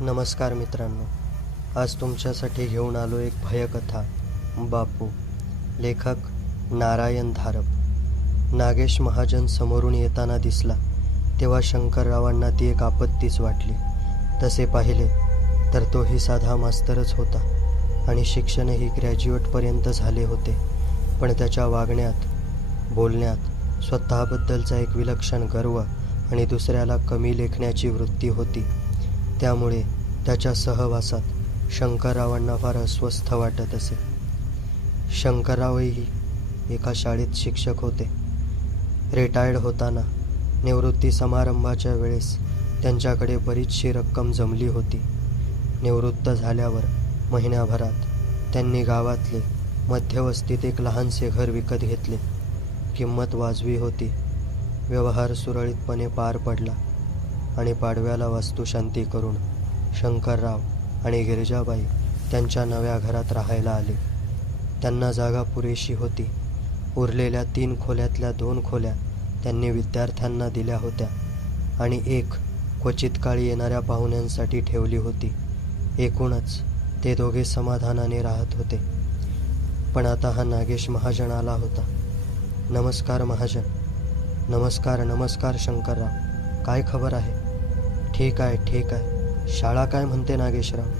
नमस्कार मित्रांनो, आज तुमच्यासाठी घेऊन आलो एक भयकथा बापू. लेखक नारायण धारप. नागेश महाजन समोरून येताना दिसला तेव्हा शंकररावांना ती एक आपत्तीच वाटली. तसे पाहिले तर तोही साधा मास्तरच होता आणि शिक्षणही ग्रॅज्युएटपर्यंत झाले होते. पण त्याच्या वागण्यात, बोलण्यात स्वतःबद्दलचा एक विलक्षण गर्व आणि दुसऱ्याला कमी लेखण्याची वृत्ती होती. त्यामुळे त्याच्या सहवासात शंकररावांना फार अस्वस्थ वाटत असे. शंकररावही एका शाळेत शिक्षक होते. रिटायर्ड होताना निवृत्ती समारंभाच्या वेळेस त्यांच्याकडे बरीचशी रक्कम जमली होती. निवृत्त झाल्यावर महिन्याभरात त्यांनी गावातले मध्यवस्तीत एक लहानसे घर विकत घेतले. किंमत वाजवी होती. व्यवहार सुरळीतपणे पार पडला आणि पाडव्याला वास्तुशांती करून शंकरराव आणि गिरिजाबाई त्यांच्या नव्या घरात राहायला आले. त्यांना जागा पुरेशी होती. उरलेल्या 3 खोल्यातल्या 2 खोल्या त्यांनी विद्यार्थ्यांना दिल्या होत्या आणि एक क्वचित काळी येणाऱ्या पाहुण्यांसाठी ठेवली होती. एकूणच ते दोघे समाधानाने राहत होते. पण आता हा नागेश महाजन आला होता. नमस्कार महाजन. नमस्कार नमस्कार शंकरराव. काय खबर आहे? ठीक आहे ठीक आहे. शाळा काय म्हणते नागेशराव?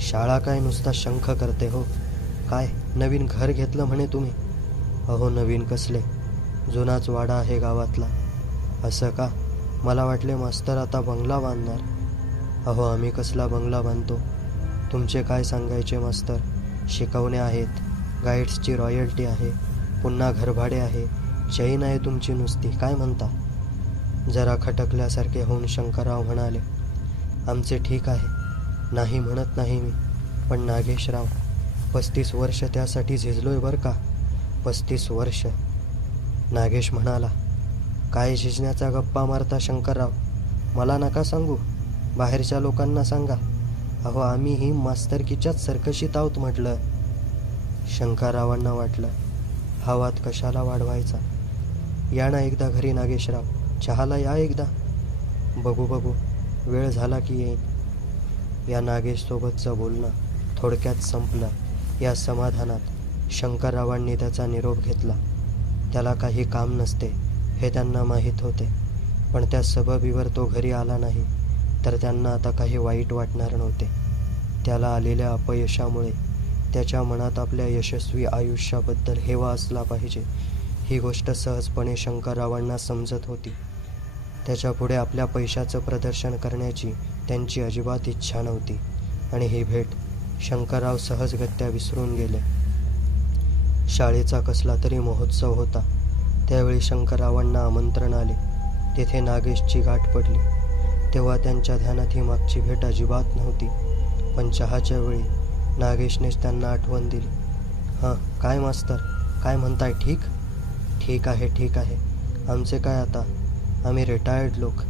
शाळा काय नुसता शंख करते हो. काय नवीन घर घेतलं म्हणे तुम्ही? अहो नवीन कसले, जुनाच वाडा आहे गावातला. असं का? मला वाटले मास्तर आता बंगला बांधणार. अहो आम्ही कसला बंगला बांधतो. तुमचे काय सांगायचे मास्तर. शिकवण्या आहेत, गाईड्सची रॉयल्टी आहे, पुन्हा घरभाडे आहे, चैन आहे तुमची नुसती. काय म्हणता? जरा खटकल्यासारखे होऊन शंकरराव म्हणाले, आमचे ठीक आहे. नाही म्हणत नाही मी, पण नागेशराव 35 वर्ष त्यासाठी झिजलोय बरं का. 35 वर्ष. नागेश म्हणाला, काय झिजण्याचा गप्पा मारता शंकरराव? मला नका सांगू, बाहेरच्या लोकांना सांगा. अहो आम्हीही मास्तरकीच्याच सरकशीत आहोत म्हटलं. शंकररावांना वाटलं, हा वाद कशाला वाढवायचा. या ना एकदा घरी नागेशराव, चहाला या एकदा. बघू बघू, वेळ झाला की येईन. या नागेशसोबतचं बोलणं थोडक्यात संपलं. या समाधानात शंकररावांनी त्याचा निरोप घेतला. त्याला काही काम नसते हे त्यांना माहीत होते, पण त्या सबबीवर तो घरी आला नाही तर त्यांना आता काही वाईट वाटणार नव्हते. त्याला आलेल्या अपयशामुळे त्याच्या मनात आपल्या यशस्वी आयुष्याबद्दल हेवा असला पाहिजे ही गोष्ट सहजपणे शंकररावांना समजत होती. त्याच्यापुढे आपल्या पैशाचं प्रदर्शन करण्याची त्यांची अजिबात इच्छा नव्हती आणि ही भेट शंकरराव सहजगत्या विसरून गेले. शाळेचा कसला तरी महोत्सव होता. त्यावेळी शंकररावांना आमंत्रण आले. तेथे नागेशची गाठ पडली. तेव्हा त्यांच्या ध्यानात ही मागची भेट अजिबात नव्हती. पण चहाच्या वेळी नागेशनेच त्यांना आठवण दिली. हां काय मास्तर, काय म्हणताय? ठीक? ठीक आहे ठीक आहे. आमचे काय आता, आम्ही रिटायर्ड लोक.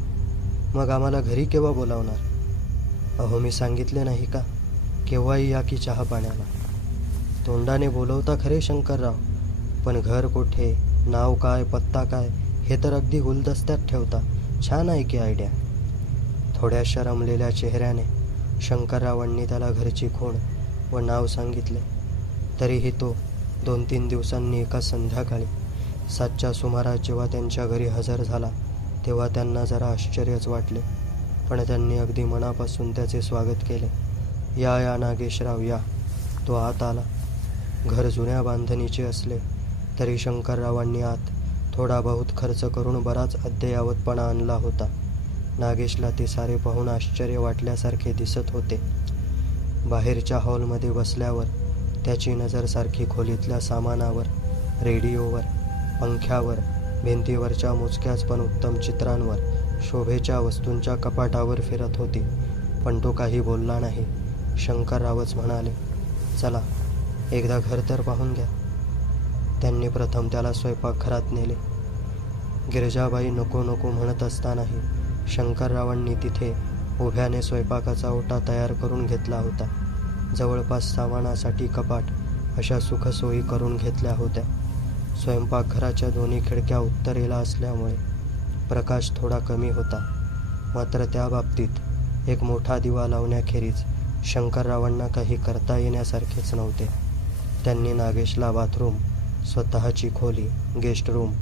मग आम्हाला घरी केव्हा बोलावणार? अहो मी सांगितले नाही का, केव्हाही या की चहा पाण्याला. तोंडाने बोलवता खरे शंकरराव, पण घर कुठे, नाव काय, पत्ता काय हे तर अगदी गुलदस्त्यात ठेवता. छान आहे की आयडिया. थोड्याशा रमलेल्या चेहऱ्याने शंकररावांनी त्याला घरची खूण व नाव सांगितले. तरीही तो 2-3 दिवसांनी एका संध्याकाळी 7च्या सुमारास जेव्हा त्यांच्या घरी हजर झाला तेव्हा त्यांना जरा आश्चर्यच वाटले. पण त्यांनी अगदी मनापासून त्याचे स्वागत केले. या या नागेशराव या. तो आत आला. घर जुन्या बांधणीचे असले तरी शंकररावांनी आत थोडा बहुत खर्च करून बराच अद्ययावतपणा आणला होता. नागेशला ते सारे पाहून आश्चर्य वाटल्यासारखे दिसत होते. बाहेरच्या हॉलमध्ये बसल्यावर त्याची नजर सारखी खोलीतल्या सामानावर, रेडिओवर, पंख्यावर, भिंतीवरच्या मोजक्याच पण उत्तम चित्रांवर, शोभेच्या वस्तूंच्या कपाटावर फिरत होती. पण तो काही बोलला नाही. शंकररावच म्हणाले, चला एकदा घर तर पाहून घ्या. त्यांनी प्रथम त्याला स्वयंपाकघरात नेले. गिरिजाबाई नको नको म्हणत असतानाही शंकररावांनी तिथे उभ्याने स्वयंपाकाचा ओटा तयार करून घेतला होता. जवळपास सामानासाठी कपाट अशा सुखसोयी करून घेतल्या होत्या. स्वयंपाकघराच्या दोन्ही खिडक्या उत्तरेला असल्यामुळे प्रकाश थोडा कमी होता. मात्र त्या बाबतीत एक मोठा दिवा लावण्याखेरीज शंकररावांना काही करता येण्यासारखेच नव्हते. त्यांनी नागेशला बाथरूम, स्वतःची खोली, गेस्ट रूम,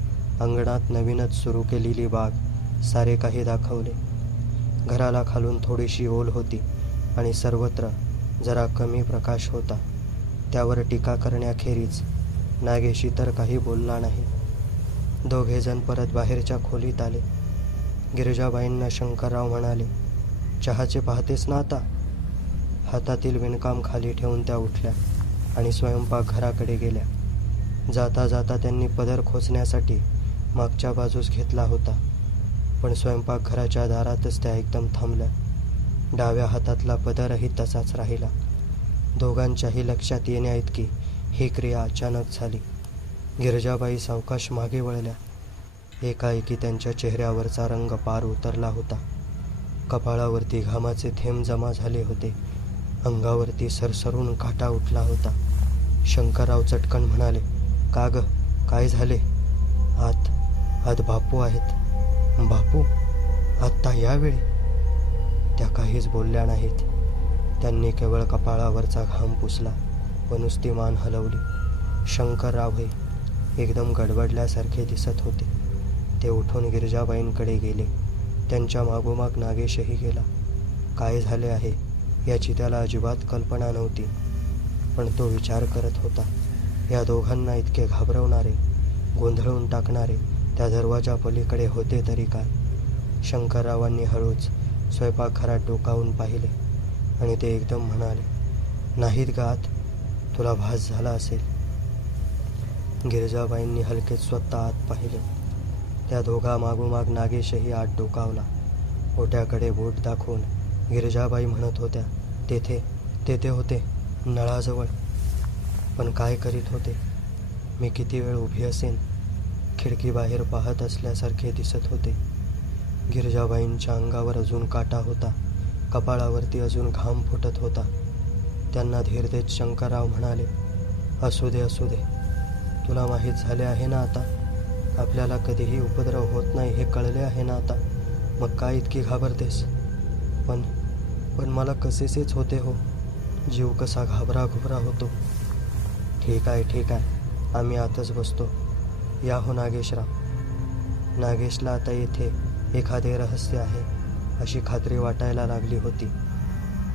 अंगणात नवीनच सुरू केलेली बाग सारे काही दाखवले. घराला खालून थोडीशी ओल होती आणि सर्वत्र जरा कमी प्रकाश होता. त्यावर टीका करण्याखेरीज नागेश इतर काही बोलला नाही. दोघेजण परत बाहेरच्या खोलीत आले. गिरिजाबाईंना शंकरराव म्हणाले, चहाचे पाहतेस ना आता? हातातील विणकाम खाली ठेवून त्या उठल्या आणि स्वयंपाकघराकडे गेल्या. जाता जाता त्यांनी पदर खोचण्यासाठी मागच्या बाजूस घेतला होता, पण स्वयंपाकघराच्या दारातच त्या एकदम थांबल्या. डाव्या हातातला पदरही तसाच राहिला. दोघांच्याही लक्षात येण्याइतकी ही क्रिया अचानक झाली. गिरिजाबाई सावकाश मागे वळल्या. एकाएकी त्यांच्या चेहऱ्यावरचा रंग पार उतरला होता. कपाळावरती घामाचे थेंब जमा झाले होते. अंगावरती सरसरून काटा उठला होता. शंकरराव चटकन म्हणाले, का ग, काय झाले? आत बापू आहेत. बापू? आत्ता यावेळी? त्या काहीच बोलल्या नाहीत. त्यांनी केवळ कपाळावरचा घाम पुसला व नुसती मान हलवली. शंकरराव हे एकदम गडबडल्यासारखे दिसत होते. ते उठून गिरिजाबाईंकडे गेले. त्यांच्या मागोमाग नागेशही गेला. काय झाले आहे याची त्याला अजिबात कल्पना नव्हती, पण तो विचार करत होता, या दोघांना इतके घाबरवणारे, गोंधळून टाकणारे त्या दरवाजा पलीकडे होते तरी काय? शंकररावांनी हळूच स्वयंपाकघरात डोकावून पाहिले आणि ते एकदम म्हणाले, नाहीत ग आत, तुला भास झाला असेल. गिरिजाबाईंनी हलकेच स्वतः आत पाहिले. त्या दोघा मागोमाग नागेशही आत डोकावला. ओट्याकडे बोट दाखवून गिरिजाबाई म्हणत होत्या, तेथे होते, नळाजवळ. पण काय करीत होते? मी किती वेळ उभी असेन? खिडकीबाहेर पाहत असल्यासारखे दिसत होते. गिरिजाबाईंच्या अंगावर अजून काटा होता. कपाळावरती अजून घाम फुटत होता. त्यांना धीर देत शंकरराव म्हणाले, असू दे, तुला माहीत झाले आहे ना आता? आपल्याला कधीही उपद्रव होत नाही हे कळले आहे ना आता? मग काय इतकी घाबरतेस? पण मला कसेसेच होते हो. जीव कसा घाबरा होतो. ठीक आहे, आम्ही आतच बसतो. या हो नागेशराव. नागेशला आता येथे एखादे रहस्य आहे अशी खात्री वाटायला लागली होती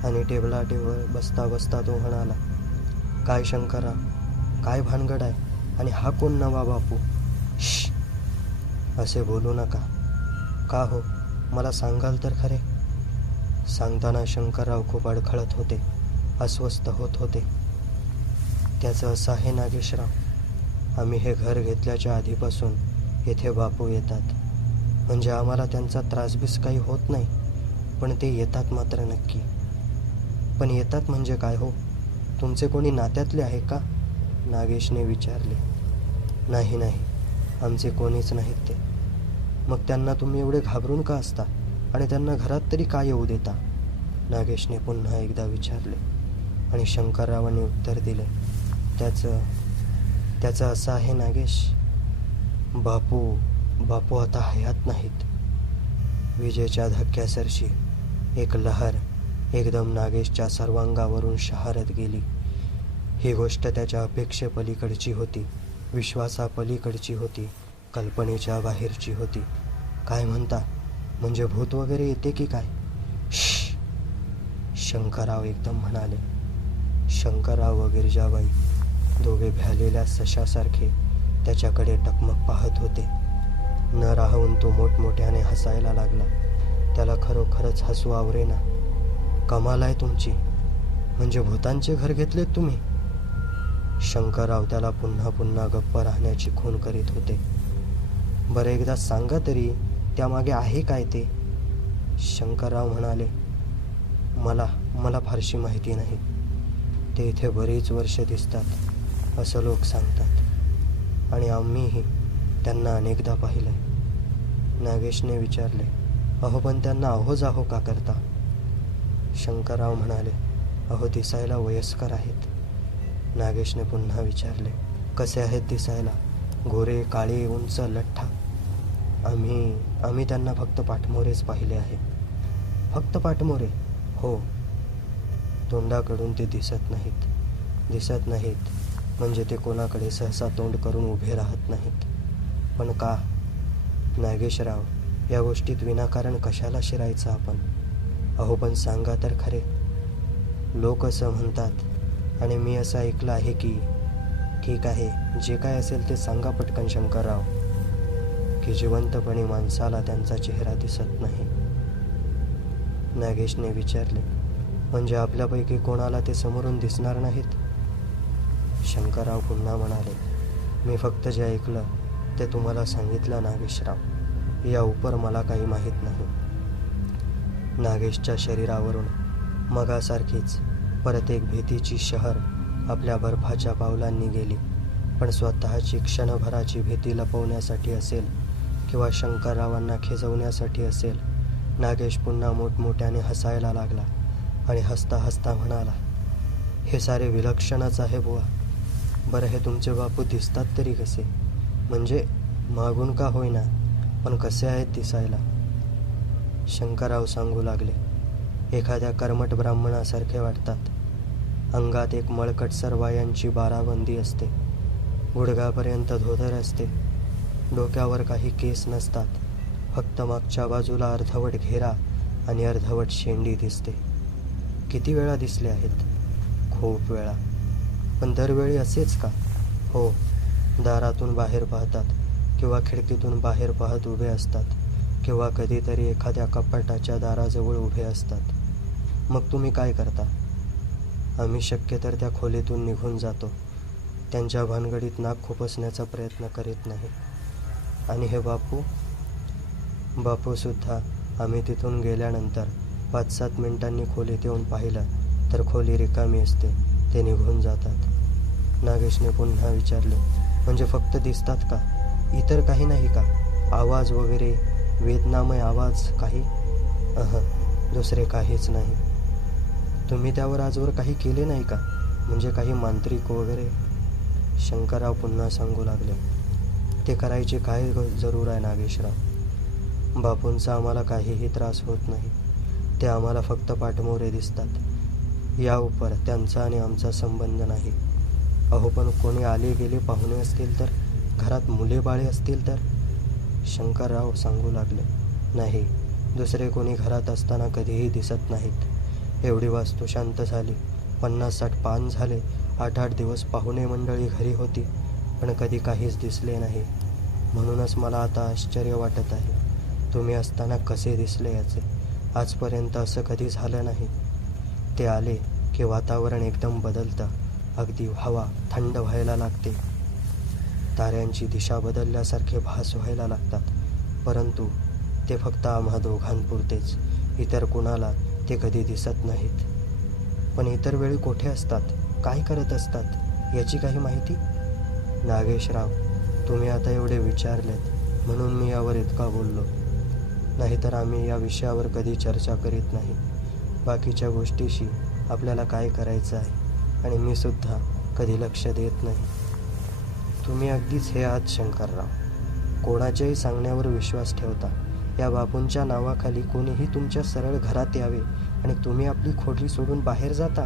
आणि टेबलावर बसता तो म्हणाला, काय शंकरराव, काय भानगड आहे? आणि हा कोण नवा बापू? असे बोलू नका. का हो, मला सांगाल तर खरे? सांगताना शंकरराव खूप अडखळत होते, अस्वस्थ होत होते. त्याचं असं आहे नागेशराव, आम्ही हे घर घेतल्याच्या आधीपासून येथे बापू येतात. म्हणजे आम्हाला त्यांचा त्रासबीस काही होत नाही, पण ते येतात मात्र नक्की. पण येतात म्हणजे काय हो? तुमचे कोणी नात्यातले आहे का? नागेशने विचारले. नाही, आमचे कोणीच नाहीत ते. मग त्यांना तुम्ही एवढे घाबरून का असता आणि त्यांना घरात तरी का येऊ देता? नागेशने पुन्हा एकदा विचारले आणि शंकररावांनी उत्तर दिले, त्याचं असं आहे नागेश, बापू आता हयात नाहीत. विजेच्या धक्क्यासरशी एक लहर एकदम नागेशच्या सर्वांगावरून शहारत गेली. ही गोष्ट त्याच्या अपेक्षेपलीकडची होती, विश्वासापलीकडची होती, कल्पनेच्या बाहेरची होती. काय म्हणता? म्हणजे भूत वगैरे येते की काय? शंकरराव एकदम म्हणाले. शंकरराव व गिरिजाबाई दोघे भ्यालेल्या सशासारखे त्याच्याकडे टकमक पाहत होते. न राहून तो मोठमोठ्याने हसायला लागला. त्याला खरोखरच हसू आवरेना. कमाल आहे तुमची, म्हणजे भूतांचे घर घेतलेत तुम्ही? शंकरराव त्याला पुन्हा गप्प राहण्याची खूण करीत होते. बरं एकदा सांगा तरी, त्यामागे आहे काय ते? शंकरराव म्हणाले, मला फारशी माहिती नाही. ते इथे बरीच वर्ष दिसतात असं लोक सांगतात आणि आम्हीही त्यांना अनेकदा पाहिलंय. नागेशने विचारले, अहो पण त्यांना अहो जाहो का करता? शंकरराव म्हणाले, अहो दिसायला वयस्कर आहेत. नागेशने पुन्हा विचारले, कसे आहेत दिसायला? गोरे, काळे, उंच, लठ्ठ? आम्ही त्यांना फक्त पाठमोरेच पाहिले आहे. फक्त पाठमोरे? हो. तोंडाकडून ते दिसत नाहीत म्हणजे ते कोणाकडे सहसा तोंड करून उभे राहत नाहीत. पण का? नागेशराव, या गोष्टीत विनाकारण कशाला शिरायचं आपण? अहो पण सांगा तर खरे. लोक असं म्हणतात आणि मी असं ऐकलं आहे की. ठीक आहे, जे काय असेल ते सांगा पटकन शंकरराव. की जिवंतपणी माणसाला त्यांचा चेहरा दिसत नाही. नागेशने विचारले, म्हणजे आपल्यापैकी कोणाला ते समोरून दिसणार नाहीत? शंकरराव पुन्हा म्हणाले, मी फक्त जे ऐकलं ते तुम्हाला सांगितलं नागेशराव. या उपर मला काही माहीत नाही. नागेशच्या शरीरावरून मगासारखीच परत एक भीतीची शहर आपल्या बर्फाच्या पावलांनी गेली. पण स्वतःची क्षणभराची भीती लपवण्यासाठी असेल किंवा शंकररावांना खिजवण्यासाठी असेल, नागेश पुन्हा मोठमोठ्याने हसायला लागला आणि हसता हसता म्हणाला, हे सारे विलक्षणच आहे बुवा. बरं, हे तुमचे बापू दिसतात तरी कसे? म्हणजे मागून का होईना, पण कसे आहेत दिसायला? शंकरराव सांगू लागले, एखाद्या कर्मठ ब्राह्मणासारखे वाटतात. अंगात एक मळकटसर वायांची बाराबंदी असते. गुडघापर्यंत धोतर असते. डोक्यावर काही केस नसतात. फक्त मागच्या बाजूला अर्धवट घेरा आणि अर्धवट शेंडी दिसते. किती वेळा दिसले आहेत? खूप वेळा. पण दरवेळी असेच का? हो. दारातून बाहेर पाहतात किंवा खिडकीतून बाहेर पाहत उभे असतात किंवा कधीतरी एखाद्या कपाटाच्या दाराजवळ उभे असतात. मग तुम्ही काय करता? आम्ही शक्य तर त्या खोलीतून निघून जातो. त्यांच्या भानगडीत नाक खुपसण्याचा प्रयत्न करीत नाही. आणि हे बापूसुद्धा आम्ही तिथून गेल्यानंतर 5-7 मिनिटांनी खोलीत येऊन पाहिलं तर खोली रिकामी असते. ते निघून जातात. नागेशने पुन्हा विचारले, म्हणजे फक्त दिसतात का? इतर काही नाही का? आवाज वगैरे, वेदनामय आवाज काही? दुसरे काहीच नाही. तुम्ही त्यावर आजवर काही केले नाही का? म्हणजे काही मांत्रिक वगैरे? शंकरराव पुन्हा सांगू लागले, ते करायची काय जरूर आहे नागेशराव? बापूंचा आम्हाला काहीही त्रास होत नाही. ते आम्हाला फक्त पाठमोरे दिसतात. या उपर त्यांचा आणि आमचा संबंध नाही. अहो पण कोणी आले गेले पाहुणे असतील तर? घरात मुले बाळे असतील तर? शंकरराव सांगू लागले, नाही, दुसरे कोणी घरात असताना कधीही दिसत नाहीत. एवढी वास्तू शांत झाली. 50-60 पान झाले. 8-8 दिवस पाहुणे मंडळी घरी होती, पण कधी काहीच दिसले नाही. म्हणूनच मला आता आश्चर्य वाटत आहे, तुम्ही असताना कसे दिसले याचे. आजपर्यंत असं कधी झालं नाही. ते आले की वातावरण एकदम बदलतं. अगदी हवा थंड व्हायला लागते. ताऱ्यांची दिशा बदलल्यासारखे भास व्हायला लागतात. परंतु ते फक्त आम्हा दोघांपुरतेच. इतर कुणाला ते कधी दिसत नाहीत. पण इतर वेळी कुठे असतात, काय करत असतात याची काही माहिती? नागेशराव, तुम्ही आता एवढे विचारलेत म्हणून मी यावर इतका बोललो. नाहीतर आम्ही या विषयावर कधी चर्चा करीत नाही. बाकीच्या गोष्टीशी आपल्याला काय करायचं आहे आणि मी सुद्धा कधी लक्ष देत नाही. तुम्ही अगदीच हे आहात शंकरराव. कोणाच्याही सांगण्यावर विश्वास ठेवता. या बापूंच्या नावाखाली कोणीही तुमच्या सरळ घरात यावे आणि तुम्ही आपली खोली सोडून बाहेर जाता.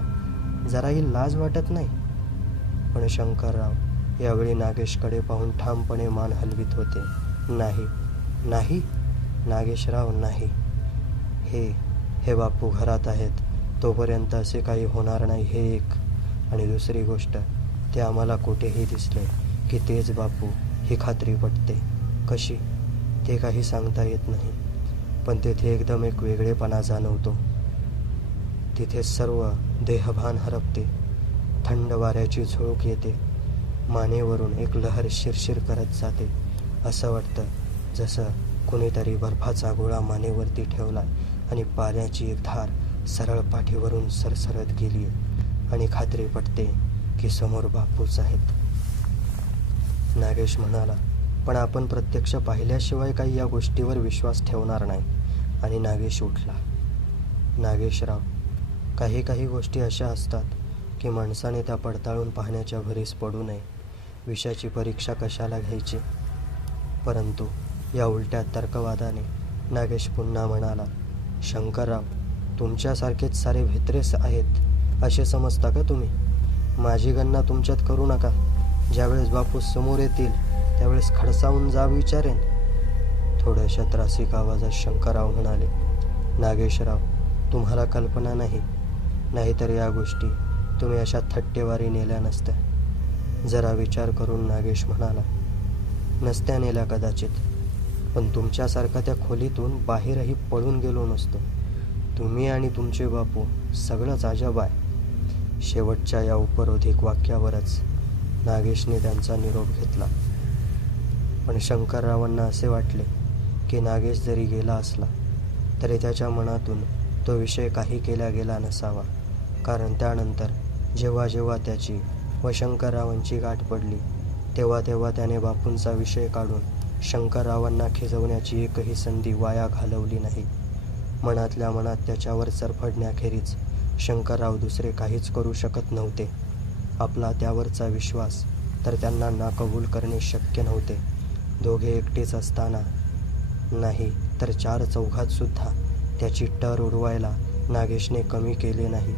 जराही लाज वाटत नाही? पण शंकरराव यावेळी नागेशकडे पाहून ठामपणे मान हलवित होते. नाही नागेशराव, नाही. हे बापू घरात आहेत तोपर्यंत असे काही होणार नाही, हे एक. आणि दुसरी गोष्ट, ते आम्हाला कुठेही दिसले की तेच बापू, ही खात्री पटते. कशी? ते काही सांगता येत नाही. पण तेथे एकदम एक वेगळेपणा जाणवतो. तिथे सर्व देहभान हरपते. थंड वाऱ्याची झुळूक येते. मानेवरून एक लहर शिरशिर करत जाते. असं वाटतं जसं कुणीतरी बर्फाचा गोळा मानेवरती ठेवला आणि पाण्याची एक धार सरळ पाठीवरून सरसरत गेली आणि खात्री पटते की समोर बापूच आहेत. नागेश म्हणाला, पण आपण प्रत्यक्ष पाहिल्याशिवाय काही या गोष्टीवर विश्वास ठेवणार नाही. आणि नागेश उठला. नागेशराव, काही काही गोष्टी अशा असतात की माणसाने त्या पडताळून पाहण्याच्या भरीस पडू नये. विषयाची परीक्षा कशाला घ्यायची? परंतु या उलट्या तर्कवादाने नागेश पुन्हा म्हणाला, शंकरराव, तुमच्यासारखेच सारे भित्रेस आहेत असे समजता का तुम्ही? माझी गणना तुमच्यात करू नका. ज्यावेळेस बापू समोर येतील त्यावेळेस खडसावून जाब विचारेन. थोड्याशा त्रासिक आवाजात शंकरराव म्हणाले, नागेशराव, तुम्हाला कल्पना नाही, नाहीतर या गोष्टी तुम्ही अशा थट्टेवारी नेल्या नसत्या. जरा विचार करून नागेश म्हणाला, नसत्या नेल्या कदाचित, पण तुमच्यासारखा त्या खोलीतून बाहेरही पळून गेलो नसतो. तुम्ही आणि तुमचे बापू सगळंच अजब आहे. शेवटच्या या उपरोधिक वाक्यावरच नागेशने त्यांचा निरोप घेतला. पण शंकररावांना असे वाटले की नागेश जरी गेला असला तरी त्याच्या मनातून तो विषय काही केला गेला नसावा. कारण त्यानंतर जेव्हा जेव्हा त्याची व शंकररावांची गाठ पडली तेव्हा तेव्हा त्याने बापूंचा विषय काढून शंकररावांना खिजवण्याची एकही संधी वाया घालवली नाही. मनातल्या मनात त्याच्यावर सरफडण्याखेरीज शंकरराव दुसरे काहीच करू शकत नव्हते. आपला त्यावरचा विश्वास तर त्यांना नाकबूल करणे शक्य नव्हते. दोघे एकटेच असताना नाही तर चार चौघातसुद्धा त्याची टर उडवायला नागेशने कमी केले नाही.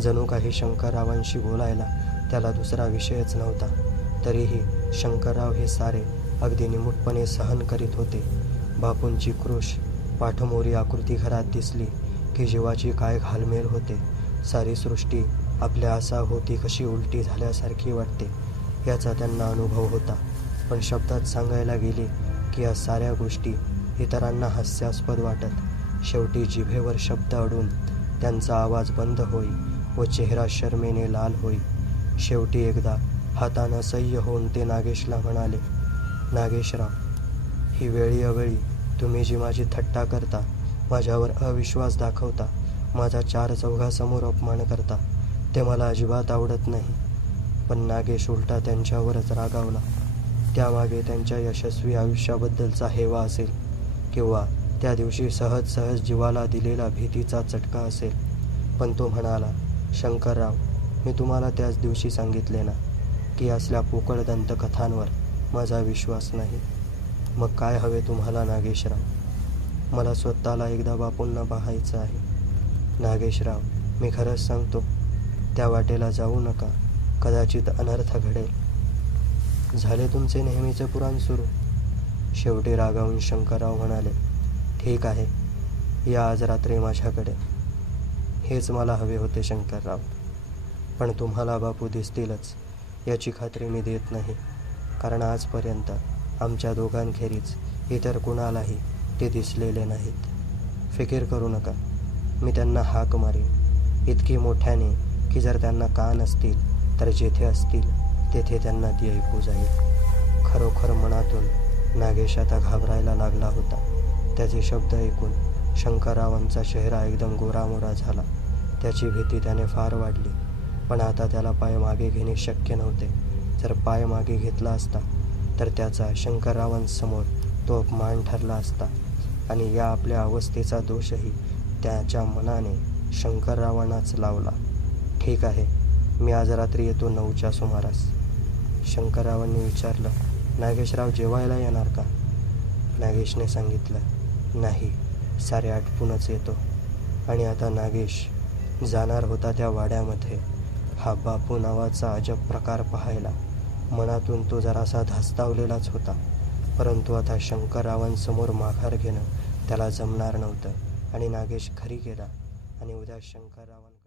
जणू काही शंकररावांशी बोलायला त्याला दुसरा विषयच नव्हता. तरीही शंकरराव हे सारे अगदी निमूटपणे सहन करीत होते. बापूंची क्रोश पाठमोरी आकृती घरात दिसली की जीवाची काय घालमेल होते. सारी सृष्टी आपल्या आसाभोवती कशी उलटी झाल्यासारखी वाटते याचा त्यांना अनुभव होता. पण शब्दात सांगायला गेले की या साऱ्या गोष्टी इतरांना हास्यास्पद वाटत. शेवटी जिभेवर शब्द अडून त्यांचा आवाज बंद होई व चेहरा शरमेने लाल होई. शेवटी एकदा हातानं सह्य होऊन ते नागेशला म्हणाले, नागेशराव, ही वेळी अवेळी तुम्ही जी माझी थट्टा करता, माझ्यावर अविश्वास दाखवता, माझा चार चौघासमोर अपमान करता, ते मला अजिबात आवडत नाही. पण नागेश उलटा त्यांच्यावरच रागावला. त्यामागे त्यांच्या यशस्वी आयुष्याबद्दलचा हेवा असेल किंवा त्या दिवशी सहज सहज जीवाला दिलेला भीतीचा चटका असेल. पण तो म्हणाला, शंकरराव, मी तुम्हाला त्याच दिवशी सांगितले ना की असल्या पोकळ दंतकथांवर माझा विश्वास नाही. मग काय हवे तुम्हाला नागेशराव? मला स्वतःला एकदा बापूंना पाहायचं आहे. नागेशराव, मी खरंच सांगतो, त्या वाटेला जाऊ नका. कदाचित अनर्थ घडेल. झाले तुमचे नेहमीचे पुराण सुरू. शेवटी रागावून शंकरराव म्हणाले, ठीक आहे, या आज रात्री माझ्याकडे. हेच मला हवे होते शंकरराव. पण तुम्हाला बापू दिसतीलच याची खात्री मी देत नाही. कारण आजपर्यंत आमच्या दोघांखेरीज इतर कुणालाही ते दिसलेले नाहीत. फिकीर करू नका, मी त्यांना हाक मारीन इतकी मोठ्याने की जर त्यांना कान असतील तर जेथे असतील तेथे त्यांना ती ऐकू जाईल. खरोखर मनातून नागेश आता घाबरायला लागला होता. त्याचे शब्द ऐकून शंकररावांचा चेहरा एकदम गोरामोरा झाला. त्याची भीती त्याने फार वाढली. पण आता त्याला पाय मागे घेणे शक्य नव्हते. जर पाय मागे घेतला असता तर त्याचा शंकररावांसमोर तो अपमान ठरला असता आणि या आपल्या अवस्थेचा दोषही त्याच्या मनाने शंकररावांनाच लावला. ठीक आहे, मी आज रात्री येतो 9च्या सुमारास. शंकररावांनी विचारलं, नागेशराव जेवायला येणार का? नागेशने सांगितलं, नाही, सारे आटपूनच येतो. आणि आता नागेश जाणार होता त्या वाड्यामध्ये हा बापू नावाचा अजब प्रकार पाहायला. मनातून तो जरासा धास्तावलेलाच होता. परंतु आता शंकररावांसमोर माघार घेणं त्याला जमणार नव्हतं आणि नागेश घरी गेला आणि उद्या शंकररावांकडे